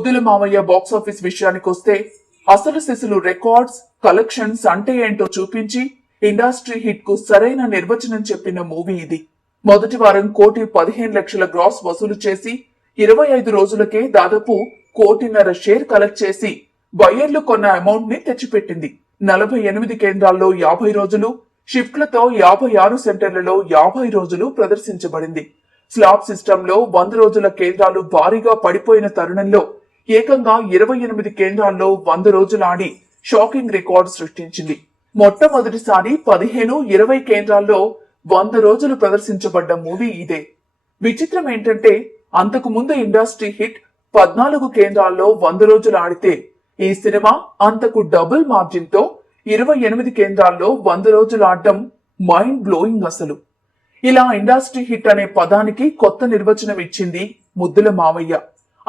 బుద్ధుల మామయ్య బాక్సాఫీస్ విషయానికి వస్తే అసలు సిసలు రికార్డ్స్ కలెక్షన్స్ అంటే ఏంటో చూపించి ఇండస్ట్రీ హిట్కు సరైన నిర్వచనం చెప్పిన మూవీ ఇది. మొదటి వారం కోటి పదిహేను లక్షల గ్రాస్ వసూలు చేసి ఇరవై ఐదు రోజులకే దాదాపు కోటిన్నర షేర్ కలెక్ట్ చేసి బయ్యర్లు కొన్న అమౌంట్ని తెచ్చిపెట్టింది. నలభై ఎనిమిది కేంద్రాల్లో యాభై రోజులు షిఫ్ట్లతో యాభై ఆరు సెంటర్లలో యాభై రోజులు ప్రదర్శించబడింది. స్లాబ్ సిస్టమ్లో వంద రోజుల కేంద్రాలు భారీగా పడిపోయిన తరుణంలో ఏకంగా ఇరవై ఎనిమిది కేంద్రాల్లో వంద రోజులు ఆడి షాకింగ్ రికార్డు సృష్టించింది. మొట్టమొదటిసారి పదిహేను ఇరవై కేంద్రాల్లో వంద రోజులు ప్రదర్శించబడ్డ మూవీ ఇదే. విచిత్రం ఏంటంటే అంతకు ముందు ఇండస్ట్రీ హిట్ పద్నాలుగు కేంద్రాల్లో వంద రోజులు ఆడితే ఈ సినిమా అంతకు డబుల్ మార్జిన్తో ఇరవై ఎనిమిది కేంద్రాల్లో వంద రోజులు ఆడటం మైండ్ బ్లోయింగ్ అసలు. ఇలా ఇండస్ట్రీ హిట్ అనే పదానికి కొత్త నిర్వచనం ఇచ్చింది ముద్దుల మావయ్య.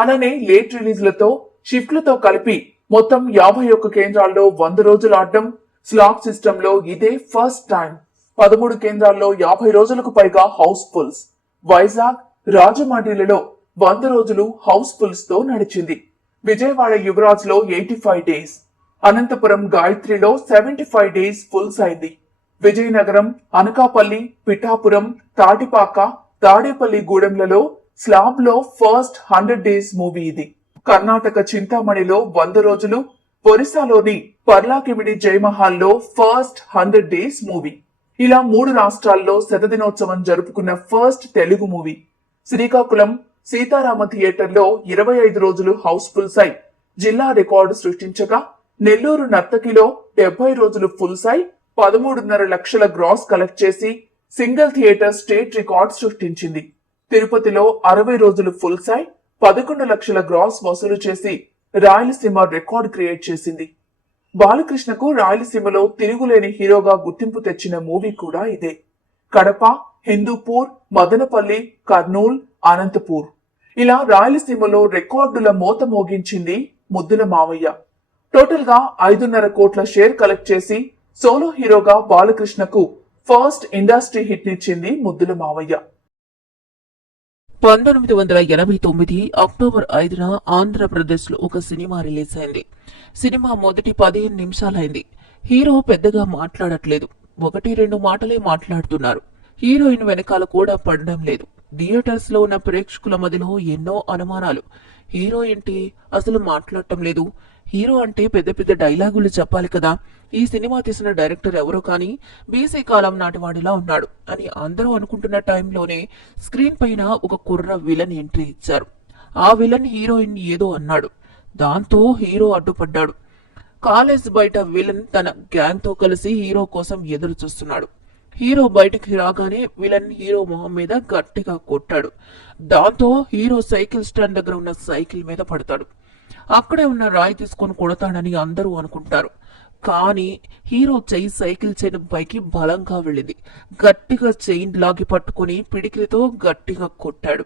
అలానే లేట్ రిలీజ్లతో షిఫ్ట్లతో కలిపి మొత్తం యాభై ఒక్క కేంద్రాల్లో వంద రోజులు ఆడడం స్లాబ్ సిస్టమ్లో ఇదే ఫస్ట్ టైం పదమూడు కేంద్రాల్లో యాభై రోజులకు పైగా హౌస్ ఫుల్స్ వైజాగ్ రాజమండ్రిలలో వంద రోజులు హౌస్ ఫుల్స్తో నడిచింది. విజయవాడ యువరాజ్లో ఎయిటీ ఫైవ్ డేస్ అనంతపురం గాయత్రిలో సెవెంటీ ఫైవ్ డేస్ ఫుల్స్ అయింది. విజయనగరం అనకాపల్లి పిఠాపురం తాటిపాక తాడేపల్లి గూడెంలలో స్లాబ్లో ఫస్ట్ హండ్రెడ్ డేస్ మూవీ ఇది. కర్ణాటక చింతామణిలో వంద రోజులు ఒరిస్సాలోని పర్లాకిమిడి జయమహల్లో ఫస్ట్ హండ్రెడ్ డేస్ మూవీ. ఇలా మూడు రాష్ట్రాల్లో శతదినోత్సవం జరుపుకున్న ఫస్ట్ తెలుగు మూవీ. శ్రీకాకుళం సీతారామ థియేటర్లో ఇరవై ఐదు రోజులు హౌస్ఫుల్ సై జిల్లా రికార్డు సృష్టించగా నెల్లూరు నర్తకిలో డెబ్బై రోజులు ఫుల్ సై పదమూడున్నర లక్షల గ్రాస్ కలెక్ట్ చేసి సింగిల్ థియేటర్ స్టేట్ రికార్డ్ సృష్టించింది. తిరుపతిలో అరవై రోజులు ఫుల్ సై పదకొండు లక్షల గ్రాస్ వసూలు చేసి రాయలసీమ రికార్డ్ క్రియేట్ చేసింది. బాలకృష్ణకు రాయలసీమలో తిరుగులేని హీరోగా గుర్తింపు తెచ్చిన మూవీ కూడా ఇదే. కడప హిందూపూర్ మదనపల్లి కర్నూల్ అనంతపూర్. ఇలా రాయలసీమలో రికార్డుల మోత మోగించింది ముద్దుల మావయ్య. టోటల్గా ఐదున్నర కోట్ల షేర్ కలెక్ట్ చేసి సోలో హీరోగా బాలకృష్ణకు ఫస్ట్ ఇండస్ట్రీ హిట్ నిచ్చింది ముద్దుల మావయ్య. పంతొమ్మిది వందల ఎనభై తొమ్మిది అక్టోబర్ ఐదున ఆంధ్రప్రదేశ్లో ఒక సినిమా రిలీజ్ అయింది. సినిమా మొదటి పదిహేను నిమిషాలైంది. హీరో పెద్దగా మాట్లాడట్లేదు. ఒకటి రెండు మాటలే మాట్లాడుతున్నారు. హీరోయిన్ వెనకాల కూడా పడడం లేదు. థియేటర్స్లో ఉన్న ప్రేక్షకుల మధ్యలో ఎన్నో అనుమానాలు. హీరో ఏంటి? అసలు మాట్లాడటం లేదు. హీరో అంటే పెద్ద పెద్ద డైలాగులు చెప్పాలి కదా. ఈ సినిమా తీసిన డైరెక్టర్ ఎవరో కానీ బీసీ కాలం నాటివాడిలా ఉన్నాడు అని అందరూ అనుకుంటున్న టైంలోనే స్క్రీన్ పైన ఒక కుర్ర విలన్ ఎంట్రీ ఇచ్చారు. ఆ విలన్ హీరోయిన్ ఏదో అన్నాడు. దాంతో హీరో అడ్డుపడ్డాడు. కాలేజ్ బయట విలన్ తన గ్యాంగ్తో కలిసి హీరో కోసం ఎదురు చూస్తున్నాడు. హీరో బయటికి రాగానే విలన్ హీరో మొహం మీద గట్టిగా కొట్టాడు. దాంతో హీరో సైకిల్ స్టాండ్ దగ్గర ఉన్న సైకిల్ మీద పడతాడు. అక్కడే ఉన్న రాయి తీసుకొని కొడతాడని అందరూ అనుకుంటారు. కానీ హీరో చెయ్యి సైకిల్ చైన్ పైకి బలంగా వెళ్ళింది. గట్టిగా చైన్ లాగి పట్టుకుని పిడికిలితో గట్టిగా కొట్టాడు.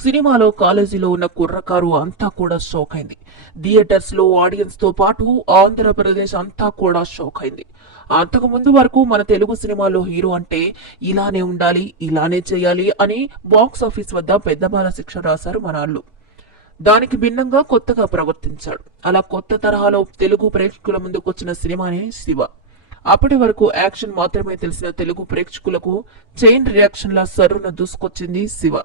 సినిమాలో కాలేజీలో ఉన్న కుర్రకారు అంతా కూడా షాక్ అయింది. థియేటర్స్లో ఆడియన్స్తో పాటు ఆంధ్రప్రదేశ్ అంతా కూడా షాక్ అయింది. అంతకు ముందు వరకు మన తెలుగు సినిమాలో హీరో అంటే ఇలానే ఉండాలి ఇలానే చేయాలి అని బాక్స్ ఆఫీస్ వద్ద పెద్ద బాల శిక్ష రాశారు మనాళ్ళు దానికి భిన్నంగా కొత్తగా ప్రవర్తించాడు. అలా కొత్త తరహాలో తెలుగు ప్రేక్షకుల ముందుకు వచ్చిన సినిమానే శివ. అప్పటి వరకు యాక్షన్ మాత్రమే తెలిసిన తెలుగు ప్రేక్షకులకు చైన్ రియాక్షన్ లా సర్రున దూసుకొచ్చింది శివ.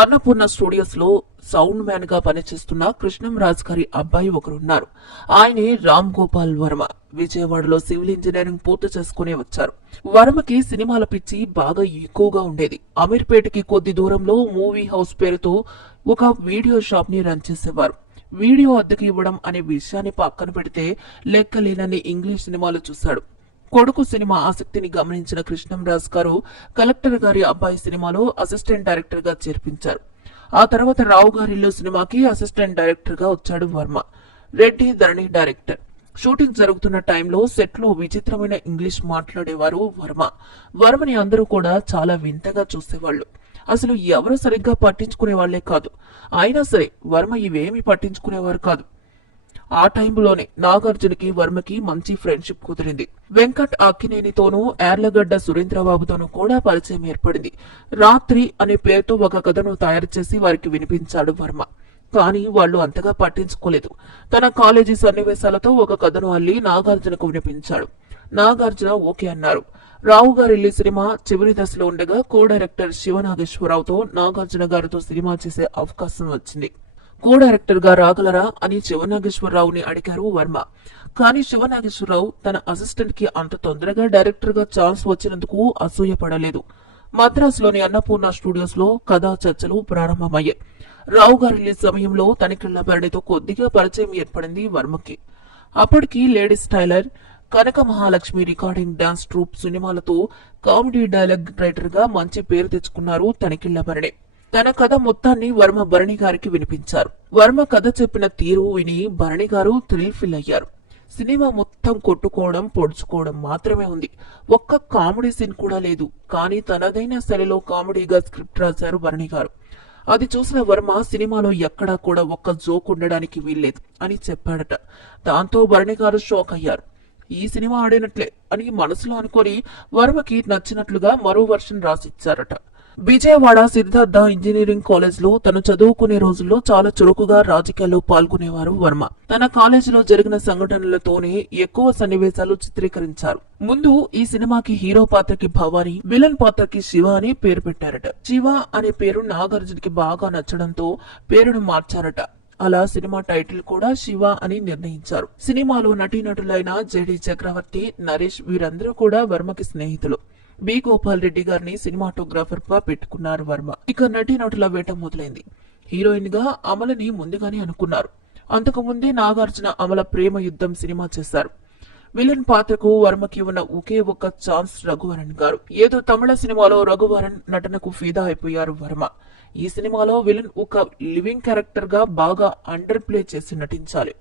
అన్నపూర్ణ స్టూడియోస్లో సౌండ్ మ్యాన్గా పనిచేస్తున్న కృష్ణం రాజ్ గారి అబ్బాయి ఒకరున్నారు. ఆయనే రామ్ గోపాల్ వర్మ. విజయవాడలో సివిల్ ఇంజనీరింగ్ పూర్తి చేసుకునే వచ్చారు. వర్మకి సినిమాల పిచ్చి బాగా ఎక్కువగా ఉండేది. అమీర్పేటకి కొద్ది దూరంలో మూవీ హౌస్ పేరుతో ఒక వీడియో షాప్ని రన్ చేసేవారు. వీడియో అద్దెకి ఇవ్వడం అనే విషయాన్ని పక్కన పెడితే లెక్కలేనన్ని ఇంగ్లీష్ సినిమాలు చూశాడు. కొడుకు సినిమా ఆసక్తిని గమనించిన కృష్ణంరాజ్ గారు కలెక్టర్ గారి అబ్బాయి సినిమాలో అసిస్టెంట్ డైరెక్టర్గా చేర్పించారు. ఆ తర్వాత రావు గారిలో సినిమాకి అసిస్టెంట్ డైరెక్టర్గా వచ్చాడు వర్మ. రెడ్డి ధరణి డైరెక్టర్. షూటింగ్ జరుగుతున్న టైంలో సెట్లో విచిత్రమైన ఇంగ్లీష్ మాట్లాడేవారు వర్మ. వర్మని అందరూ కూడా చాలా వింతగా చూసేవాళ్ళు. అసలు ఎవరు సరిగ్గా పట్టించుకునే వాళ్ళే కాదు. అయినా సరే వర్మ ఇవేమీ పట్టించుకునేవారు కాదు. ఆ టైంలోనే నాగార్జునకి వర్మకి మంచి ఫ్రెండ్షిప్ కుదిరింది. వెంకట్ అక్కినేనితోనూ ఏర్లగడ్డ సురేంద్రబాబుతోనూ కూడా పరిచయం ఏర్పడింది. రాత్రి అనే పేరుతో ఒక కథను తయారు చేసి వారికి వినిపించాడు వర్మ. కానీ వాళ్ళు అంతగా పట్టించుకోలేదు. తన కాలేజీ సన్నివేశాలతో ఒక కథను అల్లి నాగార్జునకు వినిపించాడు. నాగార్జున ఓకే అన్నారు. రావు గారి సినిమా చివరి దశలో ఉండగా కో డైరెక్టర్ శివనాగేశ్వరరావుతో నాగార్జున గారితో సినిమా చేసే అవకాశం వచ్చింది. కో డైరెక్టర్గా రాగలరా అని శివనాగేశ్వరరావుని అడిగారు వర్మ. కానీ శివనాగేశ్వరరావు తన అసిస్టెంట్కి అంత తొందరగా డైరెక్టర్గా ఛాన్స్ వచ్చినందుకు అసూయపడలేదు మద్రాసులోని అన్నపూర్ణ స్టూడియోస్లో కథా చర్చలు ప్రారంభమయ్యాయి. రావు గారి రిలీజ్ సమయంలో తనిఖీళ్ళ భరణితో కొద్దిగా పరిచయం ఏర్పడింది వర్మకి. అప్పటికి ladies tailor Kanaka Mahalakshmi recording dance troupe సినిమాలతో కామెడీ డైలాగ్ రైటర్గా మంచి పేరు తెచ్చుకున్నారు తనిఖీళ్ళ భరణి. తన కథ మొత్తాన్ని వర్మ భరణి గారికి వినిపించారు. వర్మ కథ చెప్పిన తీరు విని భరణి గారు థ్రిల్ ఫీల్ అయ్యారు. సినిమా మొత్తం కొట్టుకోవడం పొడుచుకోవడం మాత్రమే ఉంది. ఒక్క కామెడీ సీన్ కూడా లేదు. కానీ తనదైన శైలిలో కామెడీగా స్క్రిప్ట్ రాశారు భరణి గారు. అది చూసిన వర్మ సినిమాలో ఎక్కడా కూడా ఒక్క జోక్ ఉండడానికి వీల్లేదు అని చెప్పాడట. దాంతో భరణి గారు షాక్ అయ్యారు. ఈ సినిమా ఆడినట్లే అని మనసులో అనుకొని వర్మకి నచ్చినట్లుగా మరో వర్షన్ రాసిచ్చారట. విజయవాడ సిద్ధార్థ ఇంజనీరింగ్ కాలేజ్లో తను చదువుకునే రోజుల్లో చాలా చురుకుగా రాజకీయాల్లో పాల్గొనేవారు వర్మ. తన కాలేజీలో జరిగిన సంఘటనలతోనే ఎక్కువ సన్నివేశాలు చిత్రీకరించారు. ముందు ఈ సినిమాకి హీరో పాత్రకి భవాని విలన్ పాత్రకి శివ అని పేరు పెట్టారట. శివ అనే పేరు నాగార్జునకి బాగా నచ్చడంతో పేరును మార్చారట. అలా సినిమా టైటిల్ కూడా శివ అని నిర్ణయించారు. సినిమాలో నటీనటులైన జెడి చక్రవర్తి నరేష్ వీరందరూ కూడా వర్మకి స్నేహితులు. బి గోపాల్ రెడ్డి గారిని సినిమాటోగ్రాఫర్గా పెట్టుకున్నారు వర్మ. ఇక నటీనటుల వేట మొదలైంది. హీరోయిన్గా అమలని ముందుగానే అనుకున్నారు. అంతకు ముందే నాగార్జున అమల ప్రేమ యుద్ధం సినిమా చేశారు. విలన్ పాత్రకు వర్మకి ఉన్న ఒకే ఒక్క ఛాన్స్ రఘువరన్ గారు. ఏదో తమిళ సినిమాలో రఘువరన్ నటనకు ఫీదా అయిపోయారు వర్మ. ఈ సినిమాలో విలన్ ఒక లివింగ్ క్యారెక్టర్గా బాగా అండర్ ప్లే చేసి నటించాలి.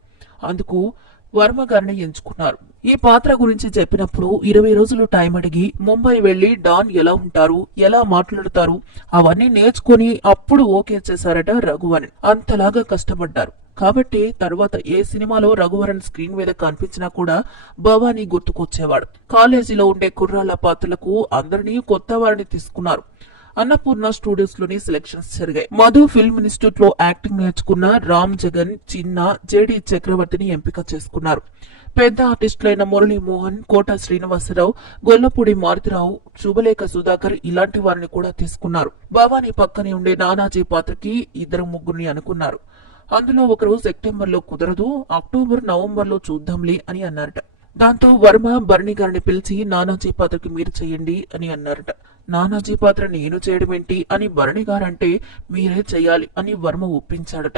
అందుకు వర్మ గారిని ఎంచుకున్నారు. ఈ పాత్ర గురించి చెప్పినప్పుడు ఇరవై రోజులు టైం అడిగి ముంబై వెళ్ళి డాన్ ఎలా ఉంటారు ఎలా మాట్లాడతారు అవన్నీ నేర్చుకుని అప్పుడు ఓకే చేశారట రఘువరన్ అంతలాగా కష్టపడ్డారు. కాబట్టి తర్వాత ఏ సినిమాలో రఘువరన్ స్క్రీన్ మీద కనిపించినా కూడా భవానీ గుర్తుకొచ్చేవాడు. కాలేజీలో ఉండే కుర్రాల పాత్రలకు అందరినీ కొత్త వారిని తీసుకున్నారు. అన్నపూర్ణ స్టూడియోస్లోని సెలక్షన్స్ జరిగాయి. మధు ఫిల్మ్ ఇన్స్టిట్యూట్లో యాక్టింగ్ నేర్చుకున్న రామ్ జగన్ చిన్న జేడి చక్రవర్తిని ఎంపిక చేసుకున్నారు. పెద్ద ఆర్టిస్టులైన మురళీమోహన్ కోట శ్రీనివాసరావు గొల్లపూడి మారుతిరావు శుభలేఖ సుధాకర్ ఇలాంటి వారిని కూడా తీసుకున్నారు. భవానీ పక్కనే ఉండే నానాజీ పాత్రకి ఇద్దరు ముగ్గురిని అనుకున్నారు. అందులో ఒకరు సెప్టెంబర్లో కుదరదు అక్టోబర్ నవంబర్లో చూద్దాంలే అని అన్నారట. దాంతో వర్మ భరణి గారిని పిలిచి నానాజీ పాత్రకి మీరు చేయండి అని అన్నారట. నానాజీ పాత్ర నేను చేయడం ఏంటి అని భరణి గారంటే మీరే చేయాలి అని వర్మ ఒప్పించాడట.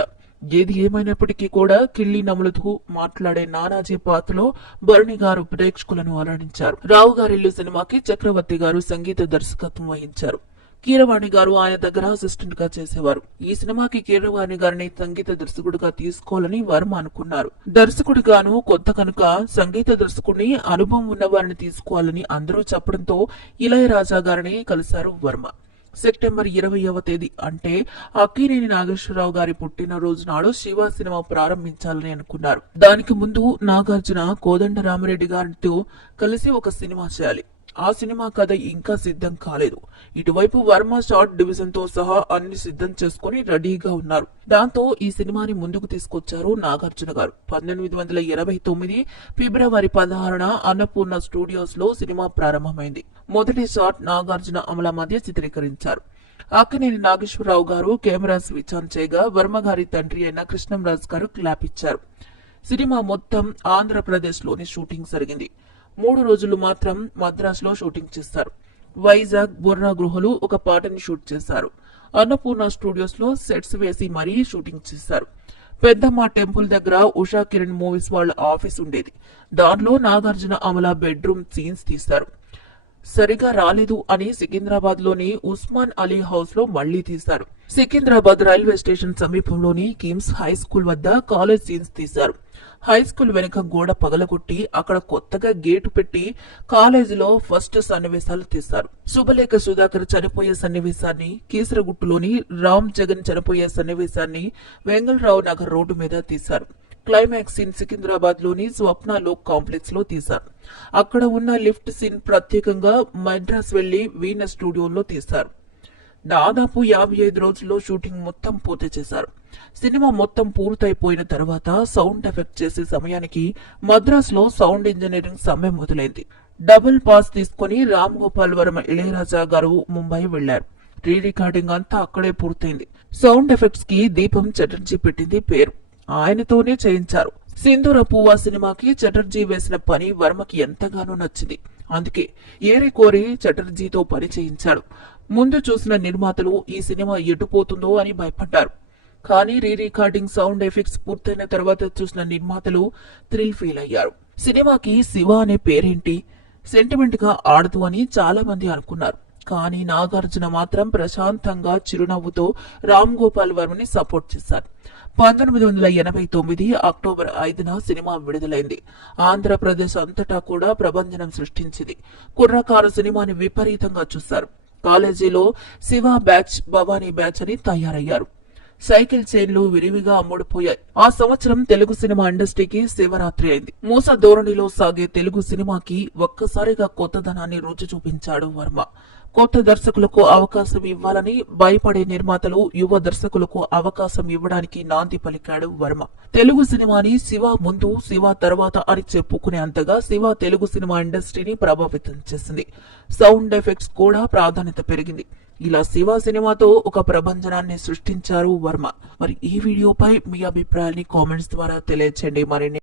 ఏది ఏమైనప్పటికీ కూడా కిళ్ళి నములుతూ మాట్లాడే నానాజీ పాత్రలో భరణి గారు ప్రేక్షకులను అలరించారు. రావు గారిల్లు సినిమాకి చక్రవర్తి గారు సంగీత దర్శకత్వం వహించారు. కీరవాణి గారు ఆయన దగ్గర అసిస్టెంట్గా చేసేవారు. ఈ సినిమాకి కీరవాణి గారిని సంగీత దర్శకుడిగా తీసుకోవాలని వర్మ అనుకున్నారు దర్శకుడిగాను కొత్త కనుక సంగీత దర్శకుడిని అనుభవం ఉన్న వారిని తీసుకోవాలని అందరూ చెప్పడంతో ఇళయరాజా గారిని కలిశారు వర్మ. సెప్టెంబర్ ఇరవైవ తేదీ అంటే అక్కినేని నాగేశ్వరరావు గారి పుట్టినరోజు నాడు శివ సినిమా ప్రారంభించాలని అనుకున్నారు. దానికి ముందు నాగార్జున కోదండ రామరెడ్డి గారితో కలిసి ఒక సినిమా చేయాలి. ఆ సినిమా కథ ఇంకా సిద్ధం కాలేదు. ఇటువైపు వర్మ షార్ట్ డివిజన్తో సహా అన్ని సిద్ధం చేసుకుని రెడీగా ఉన్నారు. దాంతో ఈ సినిమాని ముందుకు తీసుకొచ్చారు నాగార్జున గారు. పంతొమ్మిది వందల ఇరవై తొమ్మిది ఫిబ్రవరి పదహారున అన్నపూర్ణ స్టూడియోస్లో సినిమా ప్రారంభమైంది. మొదటి షాట్ నాగార్జున అమల మధ్య చిత్రీకరించారు. అక్కినేని నాగేశ్వరరావు గారు కెమెరా స్విచ్ ఆన్ చేయగా వర్మ గారి తండ్రి అయిన కృష్ణంరాజు గారు క్లాప్ ఇచ్చారు. సినిమా మొత్తం ఆంధ్రప్రదేశ్లోని షూటింగ్ జరిగింది. మూడు రోజులు మాత్రం మద్రాసులో షూటింగ్ చేస్తారు. వైజాగ్ బుర్రా గృహలు ఒక పాటని షూట్ చేశారు. అన్నపూర్ణ స్టూడియోస్లో సెట్స్ వేసి మరీ షూటింగ్ చేశారు. పెద్దమ్మ టెంపుల్ దగ్గర ఉషా కిరణ్ మూవీస్ వాళ్ళ ఆఫీస్ ఉండేది. దానిలో నాగార్జున అమల బెడ్రూమ్ సీన్స్ తీశారు. సరిగా రాలేదు అని సికింద్రాబాద్లోని ఉస్మాన్ అలీ హౌస్లో మళ్ళీ తీశారు. సికింద్రాబాద్ రైల్వే స్టేషన్ సమీపంలోని కిమ్స్ హై స్కూల్ వద్ద కాలేజ్ సీన్స్ తీశారు. హై స్కూల్ వెనుక గోడ పగలగొట్టి అక్కడ కొత్తగా గేటు పెట్టి కాలేజీలో ఫస్ట్ సన్నివేశాలు తీశారు. శుభలేఖ సుధాకర్ చనిపోయే సన్నివేశాన్ని కీసరగుట్టులోని రామ్ జగన్ చనిపోయే సన్నివేశాన్ని వెంగళరావు నగర్ రోడ్డు మీద తీశారు. క్లైమాక్స్ సీన్ సికింద్రాబాద్లోని స్వప్న లోక్ కాంప్లెక్స్లో తీశారు. అక్కడ ఉన్న లిఫ్ట్ సీన్ ప్రత్యేకంగా మద్రాస్ వెళ్ళి వీణ స్టూడియోలో తీశారు. దాదాపు యాభై ఐదు రోజుల్లో షూటింగ్ మొత్తం పూర్తి చేశారు. సినిమా మొత్తం పూర్తయిపోయిన తర్వాత సౌండ్ ఎఫెక్ట్ చేసే సమయానికి మద్రాసులో సౌండ్ ఇంజనీరింగ్ సమ్మె మొదలైంది. డబుల్ పాస్ తీసుకుని రామ్ గోపాల్ వర్మ ఇళయరాజా గారు ముంబై వెళ్ళారు. రీ రికార్డింగ్ అంతా అక్కడే పూర్తయింది. సౌండ్ ఎఫెక్ట్స్కి దీపం చటర్జీ పెట్టింది పేరు. ఆయనతోనే చేయించారు. సింధూర పువ్వా సినిమాకి చటర్జీ వేసిన పని వర్మకి ఎంతగానో నచ్చింది. అందుకే ఏరి కోరి చటర్జీతో పని చేయించాడు. ముందు చూసిన నిర్మాతలు ఈ సినిమా ఎటుపోతుందో అని భయపడ్డారు. కానీ రీ రికార్డింగ్ సౌండ్ ఎఫెక్ట్స్ పూర్తయిన తర్వాత చూసిన నిర్మాతలు థ్రిల్ ఫీల్ అయ్యారు. సినిమాకి శివ అనే పేరేంటి? సెంటిమెంట్గా ఆడదు అని చాలా మంది అనుకున్నారు. కానీ నాగార్జున మాత్రం ప్రశాంతంగా చిరునవ్వుతో రామ్ గోపాల్ వర్మని సపోర్ట్ చేశారు. పంతొమ్మిది వందల ఎనభై తొమ్మిది అక్టోబర్ ఐదున సినిమా విడుదలైంది. ఆంధ్రప్రదేశ్ అంతటా కూడా ప్రభంజనం సృష్టించింది. కుర్రకారు సినిమాని విపరీతంగా చూశారు. కాలేజీలో శివ బ్యాచ్ భవానీ బ్యాచ్ అని తయారయ్యారు. సైకిల్ చైన్లు విరివిగా అమ్ముడుపోయాయి. ఆ సంవత్సరం తెలుగు సినిమా ఇండస్ట్రీకి శివరాత్రి అయింది. మూస ధోరణిలో సాగే తెలుగు సినిమాకి ఒక్కసారిగా కొత్తదనాన్ని రుచి చూపించాడు వర్మ. కొత్త దర్శకులకు అవకాశం ఇవ్వాలని భయపడే నిర్మాతలు యువ దర్శకులకు అవకాశం ఇవ్వడానికి నాంది పలికాడు వర్మ. తెలుగు సినిమాని శివ ముందు శివ తర్వాత అని చెప్పుకునే అంతగా శివ తెలుగు సినిమా ఇండస్ట్రీని ప్రభావితం చేసింది. సౌండ్ ఎఫెక్ట్స్ కూడా ప్రాధాన్యత పెరిగింది. ఇలా శివ సినిమాతో ఒక ప్రభంజనాన్ని సృష్టించారు వర్మ. మరి ఈ వీడియోపై మీ అభిప్రాయాన్ని కామెంట్స్ ద్వారా తెలియచేయండి. మరిన్ని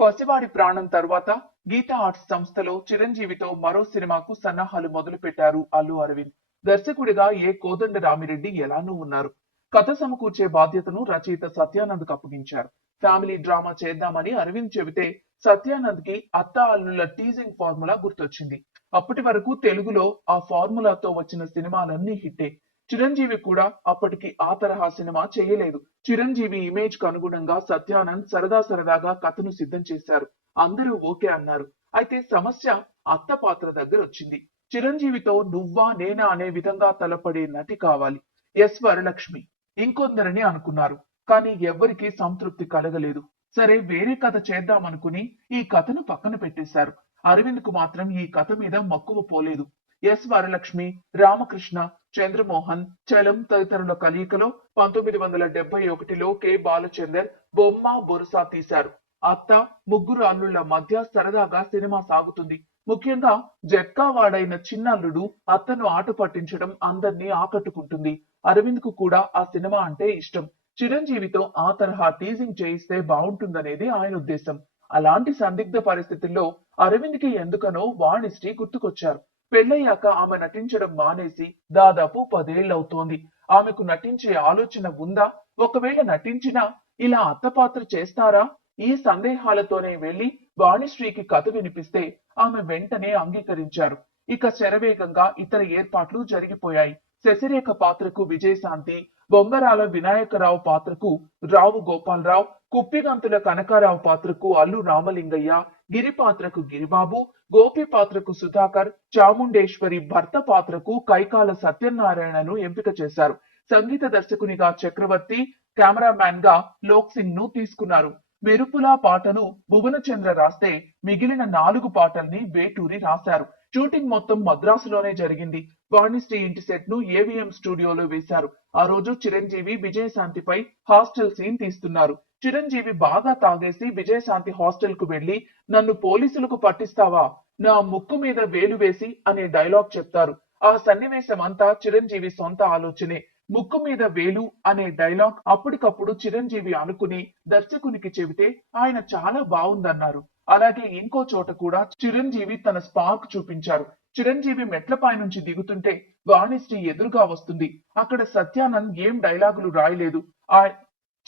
పసివాడి ప్రాణం తర్వాత గీతా ఆర్ట్స్ సంస్థలో చిరంజీవితో మరో సినిమాకు సన్నాహాలు మొదలు పెట్టారు అల్లు అరవింద్. దర్శకుడిగా ఏ కోదండ రామిరెడ్డి ఎలానూ ఉన్నారు? కథ సమకూర్చే బాధ్యతను రచయిత సత్యానంద్ అప్పగించారు. ఫ్యామిలీ డ్రామా చేద్దామని అరవింద్ చెబితే సత్యానంద్కి అత్త అల్లుల టీజింగ్ ఫార్ములా గుర్తొచ్చింది. అప్పటి వరకు తెలుగులో ఆ ఫార్ములాతో వచ్చిన సినిమాలన్నీ హిట్టే. చిరంజీవి కూడా అప్పటికి ఆ తరహా సినిమా చేయలేదు. చిరంజీవి ఇమేజ్కు అనుగుణంగా సత్యానంద్ సరదా సరదాగా కథను సిద్ధం చేశారు. అందరూ ఓకే అన్నారు. అయితే సమస్య అత్త పాత్ర దగ్గర వచ్చింది. చిరంజీవితో నువ్వా నేనా అనే విధంగా తలపడే నటి కావాలి. ఎస్ వరలక్ష్మి ఇంకొందరని అనుకున్నారు. కానీ ఎవ్వరికీ సంతృప్తి కలగలేదు. సరే వేరే కథ చేద్దామనుకుని ఈ కథను పక్కన పెట్టేశారు. అరవింద్కు మాత్రం ఈ కథ మీద మక్కువ పోలేదు. ఎస్ వరలక్ష్మి రామకృష్ణ చంద్రమోహన్ చలం తదితరుల కలయికలో పంతొమ్మిది వందల డెబ్బై ఒకటిలో కె. బాలచందర్ బొమ్మ బొరుసా తీశారు. అత్త ముగ్గురు అల్లుళ్ళ మధ్య సరదాగా సినిమా సాగుతుంది. ముఖ్యంగా జట్కావాడైన చిన్నల్లుడు అత్తను ఆట పట్టించడం అందర్నీ ఆకట్టుకుంటుంది. అరవింద్కు కూడా ఆ సినిమా అంటే ఇష్టం. చిరంజీవితో ఆ తరహా టీజింగ్ చేయిస్తే బాగుంటుందనేది ఆయన ఉద్దేశం. అలాంటి సందిగ్ధ పరిస్థితుల్లో అరవింద్కి ఎందుకనో వాణిశ్రీ గుర్తుకొచ్చారు. పెళ్ళయ్యాక ఆమె నటించడం మానేసి దాదాపు పదేళ్ళవుతోంది ఆమెకు నటించే ఆలోచన ఉందా? ఒకవేళ నటించినా ఇలా అత్తపాత్ర చేస్తారా? ఈ సందేహాలతోనే వెళ్ళి వాణిశ్రీకి కథ వినిపిస్తే ఆమె వెంటనే అంగీకరించారు. ఇక శరవేగంగా ఇతర ఏర్పాట్లు జరిగిపోయాయి. శశిరేఖ పాత్రకు విజయశాంతి బొంగరాల వినాయకరావు పాత్రకు రావు గోపాలరావు కుప్పిగంతుల కనకారావు పాత్రకు అల్లు రామలింగయ్య గిరి పాత్రకు గిరిబాబు గోపి పాత్రకు సుధాకర్ చాముండేశ్వరి భర్త పాత్రకు కైకాల సత్యనారాయణను ఎంపిక చేశారు. సంగీత దర్శకునిగా చక్రవర్తి కెమెరామ్యాన్గా లోక్ సింగ్ను తీసుకున్నారు. మెరుపులా పాటను భువనచంద్ర రాస్తే మిగిలిన నాలుగు పాటల్ని వేటూరి రాశారు. షూటింగ్ మొత్తం మద్రాసులోనే జరిగింది. వాణిశ్రీ ఇంటి సెట్ను ఏవిఎం స్టూడియోలో వేశారు. ఆ రోజు చిరంజీవి విజయశాంతిపై హాస్టల్ సీన్ తీస్తున్నారు. చిరంజీవి బాగా తాగేసి విజయశాంతి హాస్టల్కు వెళ్ళి నన్ను పోలీసులకు పట్టిస్తావా? నా ముక్కు మీద వేలు వేసి అనే డైలాగ్ చెప్తారు. ఆ సన్నివేశం అంతా చిరంజీవి సొంత ఆలోచనే. ముక్కు మీద వేలు అనే డైలాగ్ అప్పటికప్పుడు చిరంజీవి అనుకుని దర్శకునికి చెబితే ఆయన చాలా బాగుందన్నారు అలాగే ఇంకో చోట కూడా చిరంజీవి తన స్పార్క్ చూపించారు. చిరంజీవి మెట్లపై నుంచి దిగుతుంటే వాణిశ్రీ ఎదురుగా వస్తుంది. అక్కడ సత్యానంద్ ఏం డైలాగులు రాయలేదు. ఆ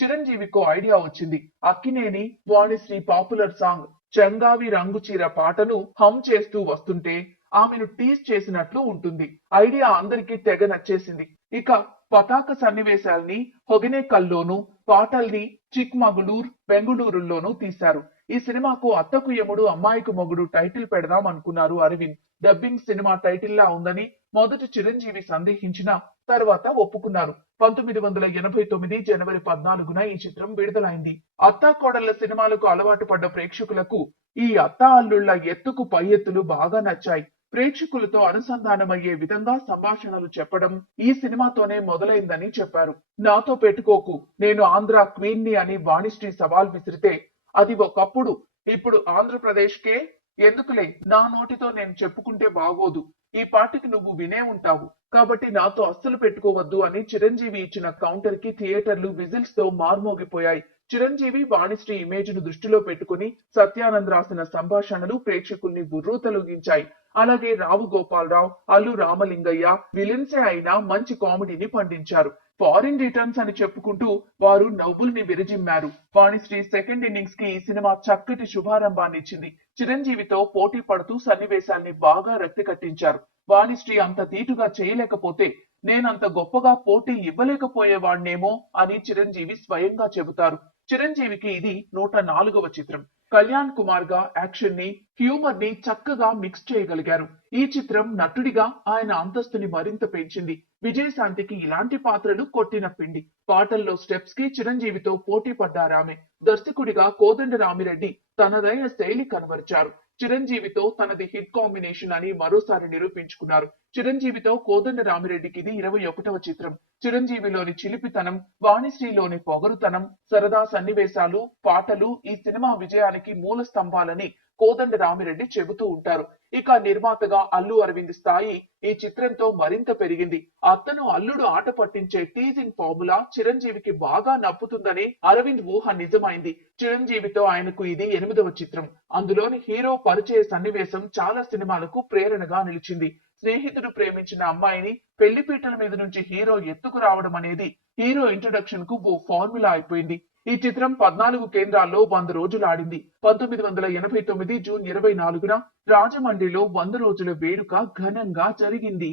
చిరంజీవికో ఐడియా వచ్చింది. అక్కినేని వాణిశ్రీ పాపులర్ సాంగ్ చంగావి రంగు చీర పాటను హమ్ చేస్తూ వస్తుంటే ఆమెను టీజ్ చేసినట్లు ఉంటుంది. ఐడియా అందరికీ తెగ నచ్చేసింది. ఇక పతాక సన్నివేశాల్ని హొగనేకల్లోనూ పాటల్ని చిక్మగుళూర్ బెంగుళూరులోనూ తీశారు. ఈ సినిమాకు అత్తకు యముడు అమ్మాయికి మొగుడు టైటిల్ పెడదాం అనుకున్నారు అరవింద్. డబ్బింగ్ సినిమా టైటిల్ లా ఉందని మొదట చిరంజీవి సందేహించిన తర్వాత ఒప్పుకున్నారు. పంతొమ్మిది వందల ఎనభై తొమ్మిది జనవరి పద్నాలుగున ఈ చిత్రం విడుదలైంది. అత్తా కోడళ్ళ సినిమాలకు అలవాటు పడ్డ ప్రేక్షకులకు ఈ అత్తా అల్లుళ్ళ ఎత్తుకు పై ఎత్తులు బాగా నచ్చాయి. ప్రేక్షకులతో అనుసంధానమయ్యే విధంగా సంభాషణలు చెప్పడం ఈ సినిమాతోనే మొదలైందని చెప్పారు. నాతో పెట్టుకోకు నేను ఆంధ్ర క్వీన్ని అని వాణిశ్రీ సవాల్ విసిరితే అది ఒకప్పుడు ఇప్పుడు ఆంధ్రప్రదేశ్ కే ఎందుకులే? నా నోటితో నేను చెప్పుకుంటే బాగోదు. ఈ పాటికి నువ్వు వినే ఉంటావు. కాబట్టి నాతో అస్సలు పెట్టుకోవద్దు అని చిరంజీవి ఇచ్చిన కౌంటర్కి థియేటర్లు విజిల్స్తో మార్మోగిపోయాయి. చిరంజీవి వాణిశ్రీ ఇమేజ్ను దృష్టిలో పెట్టుకుని సత్యానంద్ రాసిన సంభాషణలు ప్రేక్షకుల్ని బుర్రూతలుగించాయి అలాగే రావు గోపాలరావు అల్లు రామలింగయ్య విలన్సే అయినా మంచి కామెడీని పండించారు. ఫారిన్ రిటర్న్స్ అని చెప్పుకుంటూ వారు నవ్వుల్ని విరజిమ్మారు. వాణిశ్రీ సెకండ్ ఇన్నింగ్స్కి ఈ సినిమా చక్కటి శుభారంభాన్ని ఇచ్చింది చిరంజీవితో పోటీ పడుతూ సన్నివేశాల్ని బాగా రక్తి కట్టించారు. వాణిశ్రీ అంత తీటుగా చేయలేకపోతే నేనంత గొప్పగా పోటీ ఇవ్వలేకపోయేవాణ్ణేమో అని చిరంజీవి స్వయంగా చెబుతారు. చిరంజీవికి ఇది నూట నాలుగవ చిత్రం. కళ్యాణ్ కుమార్గా యాక్షన్ని హ్యూమర్ని చక్కగా మిక్స్ చేయగలిగారు. ఈ చిత్రం నటుడిగా ఆయన అంతస్తుని మరింత పెంచింది. విజయశాంతికి ఇలాంటి పాత్రలు కొట్టిన పిండి. పాటల్లో స్టెప్స్కి చిరంజీవితో పోటీ పడ్డారామె. దర్శకుడిగా కోదండ రామిరెడ్డి తనదైన శైలి కనబరిచారు. చిరంజీవితో తనది హిట్ కాంబినేషన్ అని మరోసారి నిరూపించుకున్నారు. చిరంజీవితో కోదండ రామిరెడ్డికి ఇది ఇరవై ఒకటవ చిత్రం. చిరంజీవిలోని చిలిపితనం వాణిశ్రీలోని పొగరుతనం సరదా సన్నివేశాలు పాటలు ఈ సినిమా విజయానికి మూల స్తంభాలని కోదండ రామిరెడ్డి చెబుతూ ఉంటారు. ఇక నిర్మాతగా అల్లు అరవింద్ స్థాయి ఈ చిత్రంతో మరింత పెరిగింది. అతను అల్లుడు ఆట పట్టించే టీజింగ్ ఫార్ములా చిరంజీవికి బాగా నప్పుతుందని అరవింద్ ఊహ నిజమైంది. చిరంజీవితో ఆయనకు ఇది ఎనిమిదవ చిత్రం. అందులోని హీరో పరిచయ సన్నివేశం చాలా సినిమాలకు ప్రేరణగా నిలిచింది. స్నేహితుడు ప్రేమించిన అమ్మాయిని పెళ్ళిపీటల మీద నుంచి హీరో ఎత్తుకు రావడం అనేది హీరో ఇంట్రొడక్షన్కు ఓ ఫార్ములా అయిపోయింది. ఈ చిత్రం పద్నాలుగు కేంద్రాల్లో వంద రోజులు ఆడింది పంతొమ్మిది వందల ఎనభై తొమ్మిది జూన్ ఇరవై నాలుగున రాజమండ్రిలో వంద రోజుల వేడుక ఘనంగా జరిగింది.